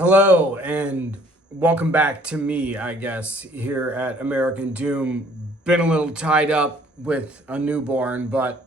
Hello, and welcome back to me, I guess, here at American Doom. Been a little tied up with a newborn, but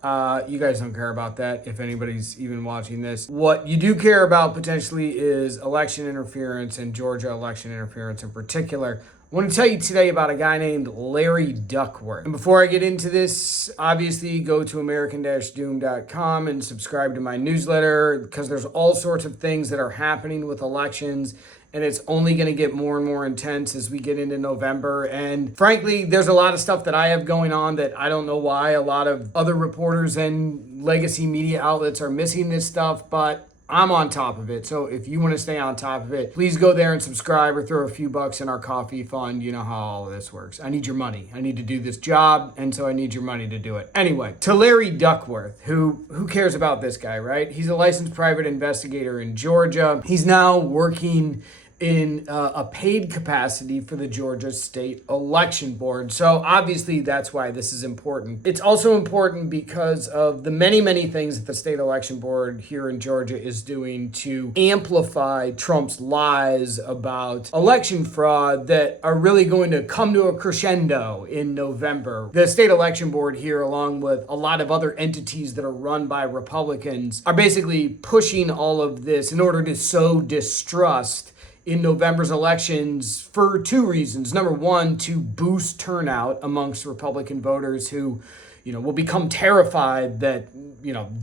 you guys don't care about that if anybody's even watching this. What you do care about potentially is election interference and Georgia election interference in particular. I want to tell you today about a guy named Larry Duckworth. And before I get into this, obviously go to american-doom.com and subscribe to my newsletter because there's all sorts of things that are happening with elections, and it's only going to get more and more intense as we get into November. And frankly, there's a lot of stuff that I have going on that I don't know why a lot of other reporters and legacy media outlets are missing this stuff, but I'm on top of it. So if you want to stay on top of it, please go there and subscribe or throw a few bucks in our coffee fund. You know how all of this works. I need your money. I need to do this job, and so I need your money to do it. Anyway, to Larry Duckworth, who cares about this guy, right? He's a licensed private investigator in Georgia. He's now working in a paid capacity for the Georgia State Election Board. So obviously that's why this is important. It's also important because of the many, many things that the State Election Board here in Georgia is doing to amplify Trump's lies about election fraud that are really going to come to a crescendo in November. The State Election Board here, along with a lot of other entities that are run by Republicans, are basically pushing all of this in order to sow distrust in November's elections for two reasons. Number one, to boost turnout amongst Republican voters who, will become terrified that,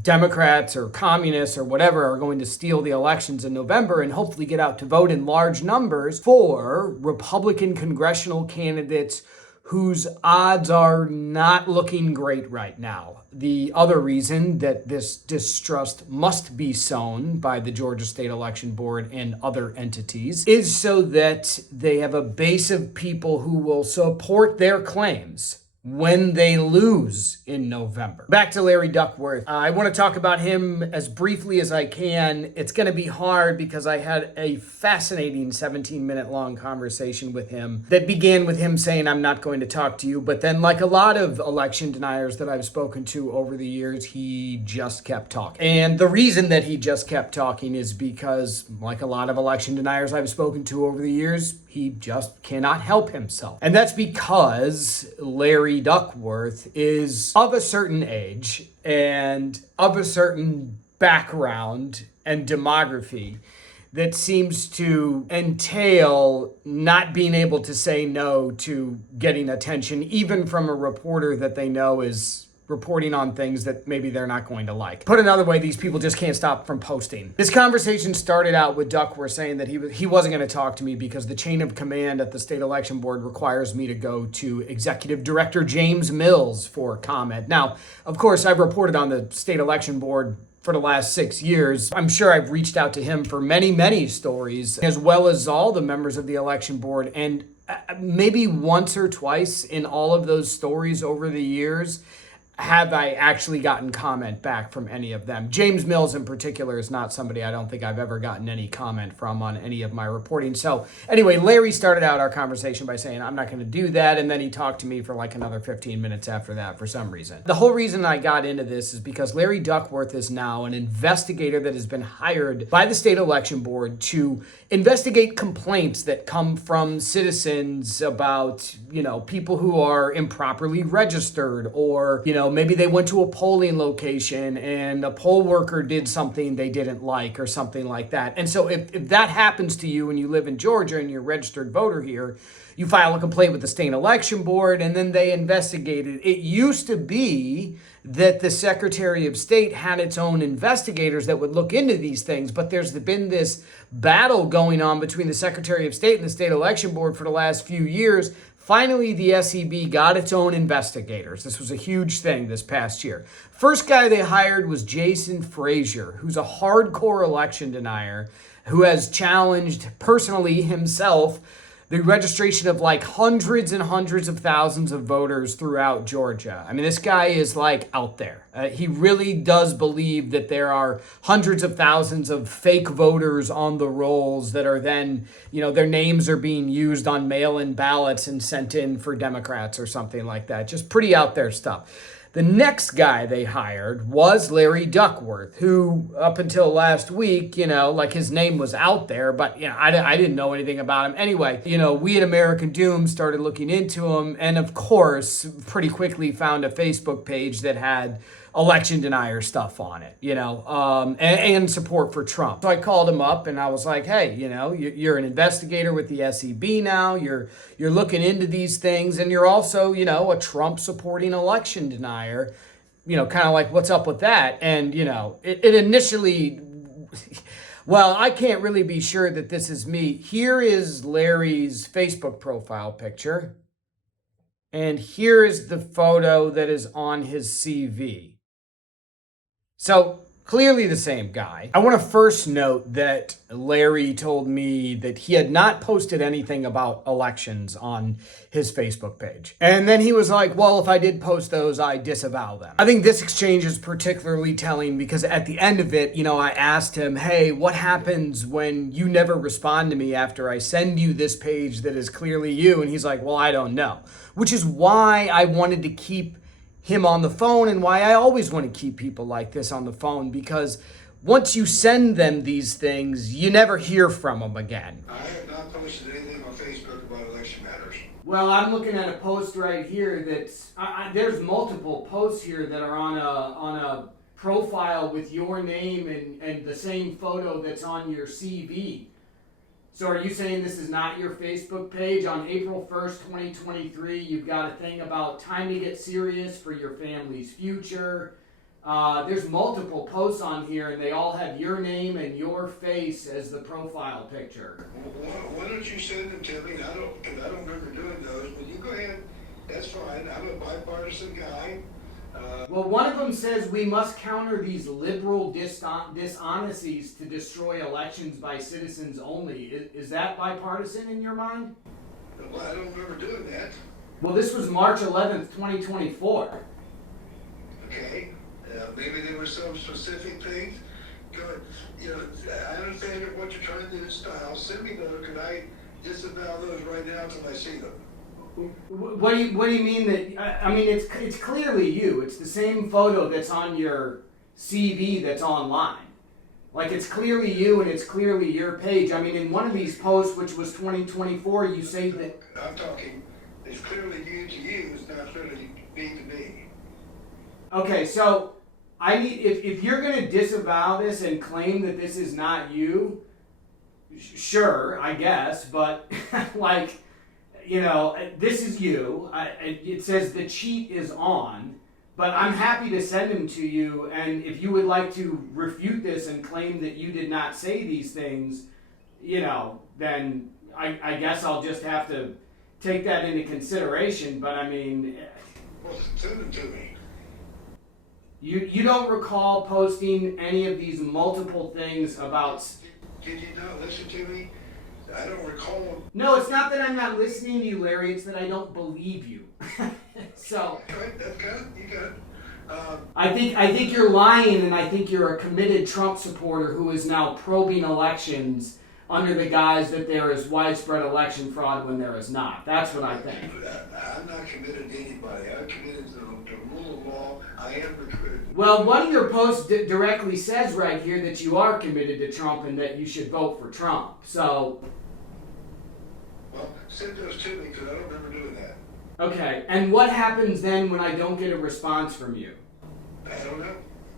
Democrats or communists or whatever are going to steal the elections in November and hopefully get out to vote in large numbers for Republican congressional candidates whose odds are not looking great right now. The other reason that this distrust must be sown by the Georgia State Election Board and other entities is so that they have a base of people who will support their claims when they lose in November. Back to Larry Duckworth. I want to talk about him as briefly as I can. It's going to be hard because I had a fascinating 17-minute long conversation with him that began with him saying, "I'm not going to talk to you." But then, like a lot of election deniers that I've spoken to over the years, he just kept talking. And the reason that he just kept talking is because, like a lot of election deniers I've spoken to over the years, he just cannot help himself. And that's because Larry Duckworth is of a certain age and of a certain background and demography that seems to entail not being able to say no to getting attention, even from a reporter that they know is reporting on things that maybe they're not going to like. Put another way, these people just can't stop from posting. This conversation started out with Duckworth saying that he wasn't going to talk to me because the chain of command at the State Election Board requires me to go to Executive Director James Mills for comment. Now, of course, I've reported on the State Election Board for the last 6 years. I'm sure I've reached out to him for many, many stories, as well as all the members of the election board. And maybe once or twice in all of those stories over the years, have I actually gotten comment back from any of them. James Mills in particular is not somebody I don't think I've ever gotten any comment from on any of my reporting. So anyway, Larry started out our conversation by saying, "I'm not going to do that." And then he talked to me for like another 15 minutes after that for some reason. The whole reason I got into this is because Larry Duckworth is now an investigator that has been hired by the State Election Board to investigate complaints that come from citizens about, people who are improperly registered, or, maybe they went to a polling location and a poll worker did something they didn't like or something like that. And so if that happens to you and you live in Georgia and you're a registered voter here, you file a complaint with the State Election Board and then they investigate it. It used to be that the Secretary of State had its own investigators that would look into these things, but there's been this battle going on between the Secretary of State and the State Election Board for the last few years. Finally, the SEB got its own investigators. This was a huge thing this past year. First guy they hired was Jason Frazier, who's a hardcore election denier who has challenged personally himself the registration of like hundreds and hundreds of thousands of voters throughout Georgia. I mean, this guy is like out there. He really does believe that there are hundreds of thousands of fake voters on the rolls that are then, their names are being used on mail-in ballots and sent in for Democrats or something like that. Just pretty out there stuff. The next guy they hired was Larry Duckworth, who up until last week, like his name was out there, but I didn't know anything about him. Anyway, we at American Doom started looking into him, and of course, pretty quickly found a Facebook page that had election denier stuff on it, and support for Trump. So I called him up and I was like, hey, you're an investigator with the SEB now. You're looking into these things, and you're also, a Trump supporting election denier. Kind of like, what's up with that? And, it initially, well, I can't really be sure that this is me. Here is Larry's Facebook profile picture. And here is the photo that is on his CV. So clearly the same guy. I want to first note that Larry told me that he had not posted anything about elections on his Facebook page. And then he was like, well, if I did post those, I disavow them. I think this exchange is particularly telling because at the end of it, I asked him, hey, what happens when you never respond to me after I send you this page that is clearly you? And he's like, well, I don't know. Which is why I wanted to keep him on the phone and why I always want to keep people like this on the phone, because once you send them these things, you never hear from them again. I have not posted anything on Facebook about election matters. Well, I'm looking at a post right here that's, there's multiple posts here that are on a profile with your name and the same photo that's on your CV. So are you saying this is not your Facebook page? On April 1st, 2023, you've got a thing about time to get serious for your family's future. There's multiple posts on here, and they all have your name and your face as the profile picture. Why don't you send them to me? Because I don't remember doing those, but you go ahead. That's fine. I'm a bipartisan guy. Well, one of them says we must counter these liberal dishonesties to destroy elections by citizens only. Is that bipartisan in your mind? Well, I don't remember doing that. Well, this was March 11th, 2024. Okay. Maybe there were some specific things. Good. I understand what you're trying to do in style. Send me those. Could I disavow those right now until I see them? What do you mean that? I mean, it's clearly you. It's the same photo that's on your CV that's online. Like, it's clearly you and it's clearly your page. I mean, in one of these posts, which was 2024, you say that. I'm talking. It's clearly you to you. It's not clearly me to me. Okay, so I need if you're going to disavow this and claim that this is not you, sure, I guess, but like. This is you. It says the cheat is on, but I'm happy to send them to you. And if you would like to refute this and claim that you did not say these things, then I guess I'll just have to take that into consideration. But I mean, well, send them to me. You don't recall posting any of these multiple things about. Did you not listen to me? I don't recall. No, it's not that I'm not listening to you, Larry. It's that I don't believe you. So. Right, that's good. You got it. I think you're lying, and I think you're a committed Trump supporter who is now probing elections under the guise that there is widespread election fraud when there is not. That's what I think. I'm not committed to anybody. I'm committed to the rule of law. I am recruited. Well, one of your posts directly says right here that you are committed to Trump and that you should vote for Trump. So. Well, send those to me because I don't remember doing that. Okay, and what happens then when I don't get a response from you? I don't know.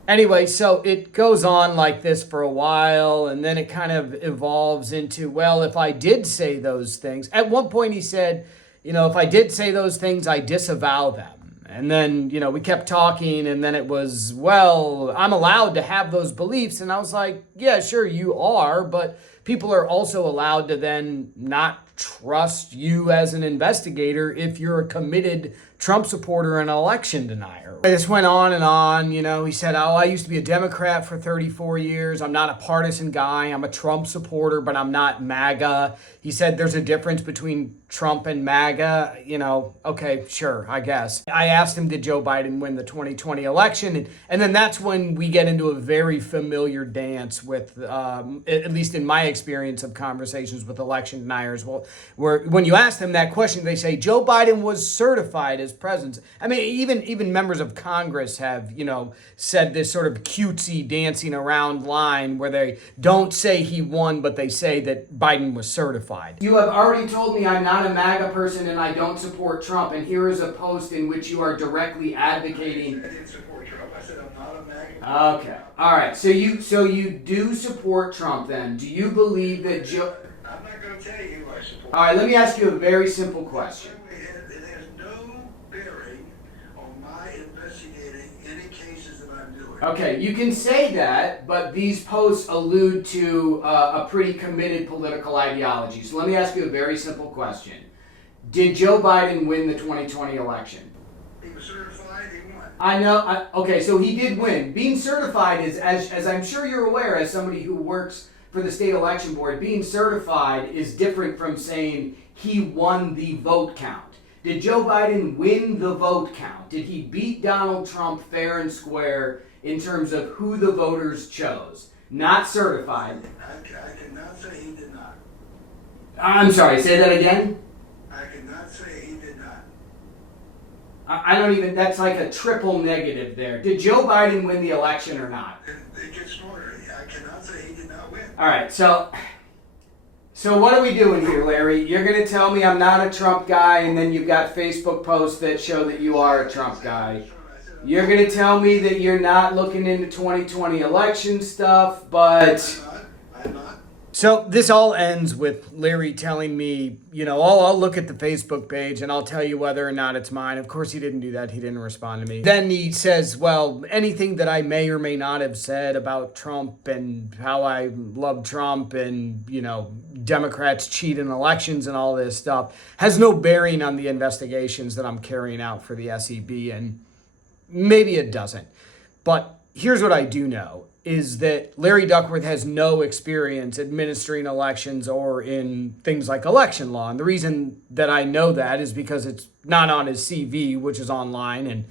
Anyway, so it goes on like this for a while, and then it kind of evolves into, well, if I did say those things. At one point he said, if I did say those things, I disavow them. And then, we kept talking, and then it was, well, I'm allowed to have those beliefs. And I was like, yeah, sure, you are, but people are also allowed to then not trust you as an investigator if you're a committed Trump supporter and election denier. This went on and on. He said, I used to be a Democrat for 34 years. I'm not a partisan guy. I'm a Trump supporter, but I'm not MAGA. He said there's a difference between Trump and MAGA. Okay, sure, I guess. I asked him, did Joe Biden win the 2020 election? And then that's when we get into a very familiar dance with, at least in my experience of conversations with election deniers, well, where when you ask them that question, they say Joe Biden was certified as president. I mean, even members of Congress have, said this sort of cutesy dancing around line where they don't say he won, but they say that Biden was certified. You have already told me I'm not a MAGA person and I don't support Trump, and here is a post in which you are directly advocating. I didn't support Trump. I said I'm not a MAGA. Okay. All right. So you do support Trump then. Do you believe that Joe... I'm not going to tell you who I support. All right, let me ask you a very simple question. It has no bearing on my investigating any cases that I'm doing. Okay, you can say that, but these posts allude to a pretty committed political ideology. So let me ask you a very simple question. Did Joe Biden win the 2020 election? He was certified, he won. I know. Okay, so he did win. Being certified is, as I'm sure you're aware, as somebody who works for the state election board, being certified is different from saying he won the vote count. Did Joe Biden win the vote count? Did he beat Donald Trump fair and square in terms of who the voters chose? Not certified. I cannot say he did not. I'm sorry, say that again? I cannot say he did not. I don't even, that's like a triple negative there. Did Joe Biden win the election or not? It gets smarter. I cannot say he did not win. All right, so what are we doing here, Larry? You're going to tell me I'm not a Trump guy, and then you've got Facebook posts that show that you are a Trump guy. You're going to tell me that you're not looking into 2020 election stuff, but... I'm not. So this all ends with Larry telling me, I'll look at the Facebook page and I'll tell you whether or not it's mine. Of course, he didn't do that. He didn't respond to me. Then he says, well, anything that I may or may not have said about Trump and how I love Trump and, Democrats cheat in elections and all this stuff has no bearing on the investigations that I'm carrying out for the SEB. And maybe it doesn't. But here's what I do know. Is that Larry Duckworth has no experience administering elections or in things like election law. And the reason that I know that is because it's not on his CV, which is online and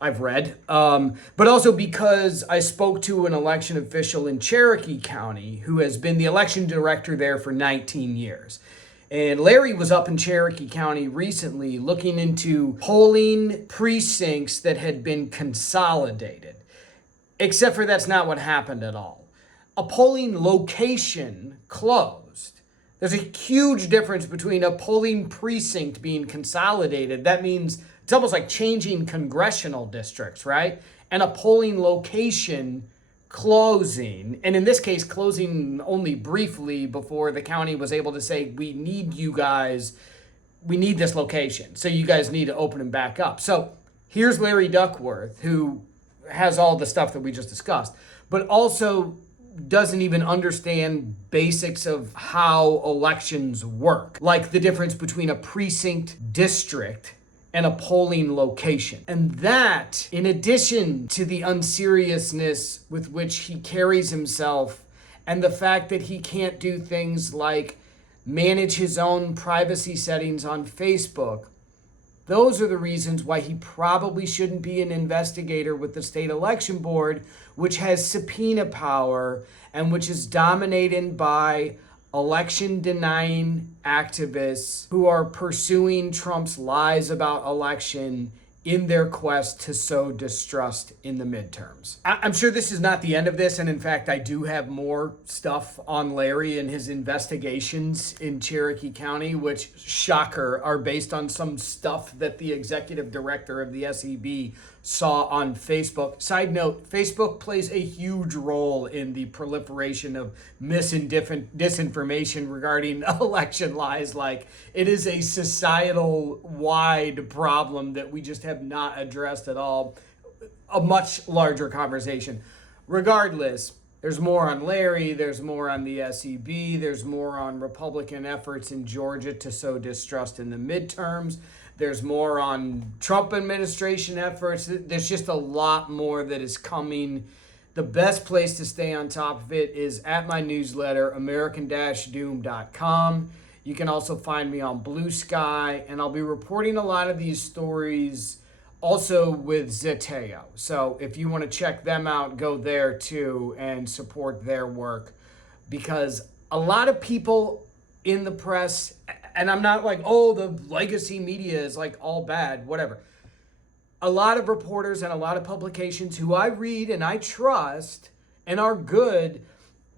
I've read, but also because I spoke to an election official in Cherokee County who has been the election director there for 19 years. And Larry was up in Cherokee County recently looking into polling precincts that had been consolidated. Except for that's not what happened at all. A polling location closed. There's a huge difference between a polling precinct being consolidated. That means it's almost like changing congressional districts, right? And a polling location closing. And in this case, closing only briefly before the county was able to say, we need you guys, we need this location. So you guys need to open them back up. So here's Larry Duckworth, who has all the stuff that we just discussed, but also doesn't even understand basics of how elections work, like the difference between a precinct district and a polling location. And that, in addition to the unseriousness with which he carries himself and the fact that he can't do things like manage his own privacy settings on Facebook, those are the reasons why he probably shouldn't be an investigator with the state election board, which has subpoena power and which is dominated by election denying activists who are pursuing Trump's lies about election in their quest to sow distrust in the midterms. I'm sure this is not the end of this, and in fact, I do have more stuff on Larry and his investigations in Cherokee County, which, shocker, are based on some stuff that the executive director of the SEB saw on Facebook. Side note, Facebook plays a huge role in the proliferation of disinformation regarding election lies. Like, it is a societal wide problem that we just have not addressed at all. A much larger conversation. Regardless, there's more on Larry, there's more on the SEB, there's more on Republican efforts in Georgia to sow distrust in the midterms. There's more on Trump administration efforts. There's just a lot more that is coming. The best place to stay on top of it is at my newsletter, american-doom.com. You can also find me on Blue Sky, and I'll be reporting a lot of these stories also with Zeteo. So if you want to check them out, go there too and support their work, because a lot of people in the press, and I'm not like, oh, the legacy media is like all bad, whatever. A lot of reporters and a lot of publications who I read and I trust and are good,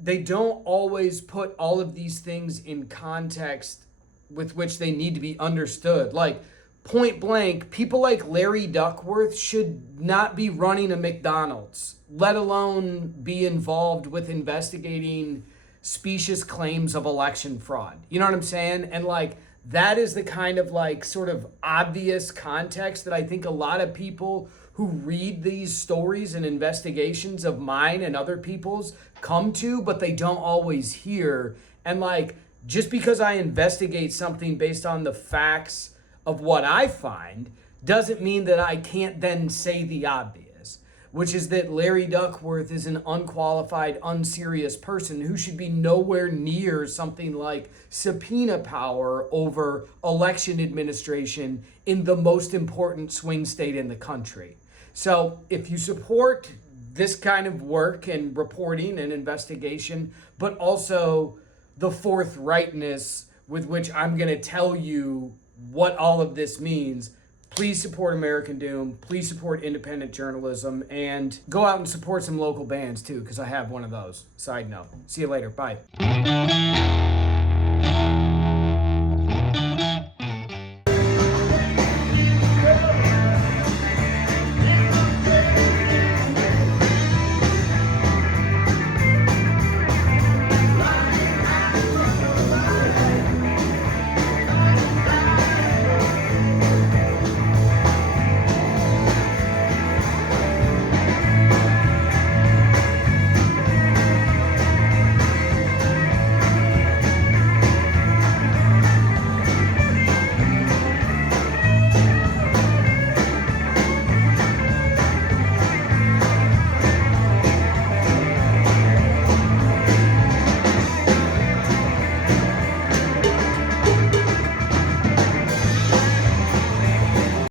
they don't always put all of these things in context with which they need to be understood. Like, point blank, people like Larry Duckworth should not be running a McDonald's, let alone be involved with investigating specious claims of election fraud. You know what I'm saying? And like, that is the kind of like sort of obvious context that I think a lot of people who read these stories and investigations of mine and other people's come to, but they don't always hear. And like, just because I investigate something based on the facts of what I find doesn't mean that I can't then say the obvious, which is that Larry Duckworth is an unqualified, unserious person who should be nowhere near something like subpoena power over election administration in the most important swing state in the country. So if you support this kind of work and reporting and investigation, but also the forthrightness with which I'm going to tell you what all of this means, please support American Doom. Please support independent journalism and go out and support some local bands too, because I have one of those. Side note. See you later. Bye.